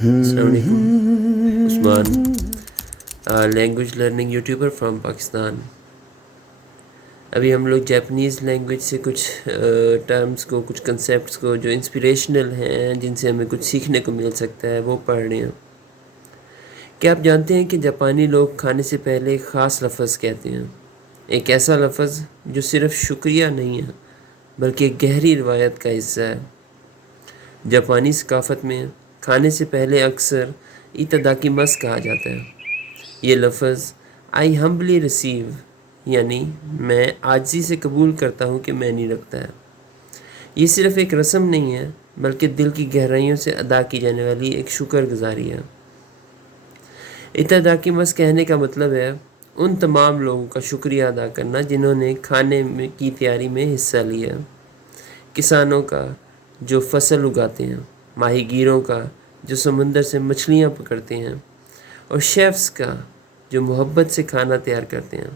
السلام علیکم. Usman, language learning YouTuber from Pakistan. ابھی ہم لوگ جاپنیز لینگویج سے کچھ ٹرمز کو، کچھ کنسیپٹس کو جو انسپریشنل ہیں، جن سے ہمیں کچھ سیکھنے کو مل سکتا ہے، وہ پڑھ رہے ہیں. کیا آپ جانتے ہیں کہ جاپانی لوگ کھانے سے پہلے ایک خاص لفظ کہتے ہیں؟ ایک ایسا لفظ جو صرف شکریہ نہیں ہے بلکہ ایک گہری روایت کا حصہ ہے. جاپانی ثقافت میں کھانے سے پہلے اکثر ایتاداکی مس کہا جاتا ہے. یہ لفظ آئی ہمبلی ریسیو یعنی میں عاجزی سے قبول کرتا ہوں کہ میں نہیں رکھتا ہے. یہ صرف ایک رسم نہیں ہے بلکہ دل کی گہرائیوں سے ادا کی جانے والی ایک شکر گزاری ہے. ایتاداکی مس کہنے کا مطلب ہے ان تمام لوگوں کا شکریہ ادا کرنا جنہوں نے کھانے کی تیاری میں حصہ لیا. کسانوں کا جو فصل اگاتے ہیں، ماہی گیروں کا جو سمندر سے مچھلیاں پکڑتے ہیں، اور شیفز کا جو محبت سے کھانا تیار کرتے ہیں.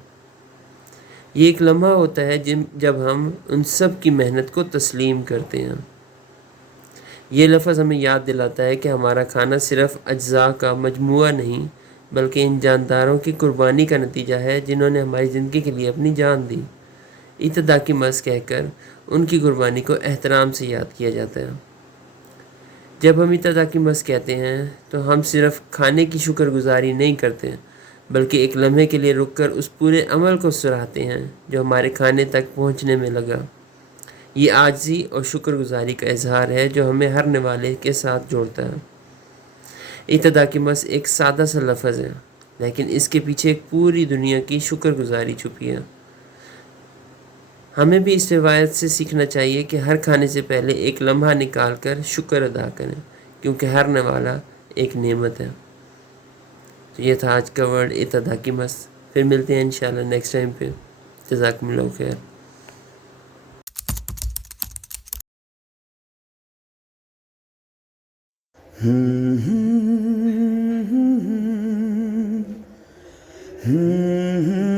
یہ ایک لمحہ ہوتا ہے جب ہم ان سب کی محنت کو تسلیم کرتے ہیں. یہ لفظ ہمیں یاد دلاتا ہے کہ ہمارا کھانا صرف اجزاء کا مجموعہ نہیں بلکہ ان جانداروں کی قربانی کا نتیجہ ہے جنہوں نے ہماری زندگی کے لیے اپنی جان دی. ایتاداکی مس کہہ کر ان کی قربانی کو احترام سے یاد کیا جاتا ہے. جب ہم ایتاداکی مس کہتے ہیں تو ہم صرف کھانے کی شکر گزاری نہیں کرتے بلکہ ایک لمحے کے لیے رک کر اس پورے عمل کو سراہتے ہیں جو ہمارے کھانے تک پہنچنے میں لگا. یہ عاجزی اور شکر گزاری کا اظہار ہے جو ہمیں ہر نوالے کے ساتھ جوڑتا ہے. ایتاداکی مس ایک سادہ سا لفظ ہے لیکن اس کے پیچھے ایک پوری دنیا کی شکر گزاری چھپی ہے. ہمیں بھی اس روایت سے سیکھنا چاہیے کہ ہر کھانے سے پہلے ایک لمحہ نکال کر شکر ادا کریں کیونکہ ہر نوالا ایک نعمت ہے. تو یہ تھا آج کا ورڈ ایتاداکی مس. پھر ملتے ہیں انشاءاللہ نیکسٹ ٹائم پہ. جزاکم اللہ خیر. Hmm.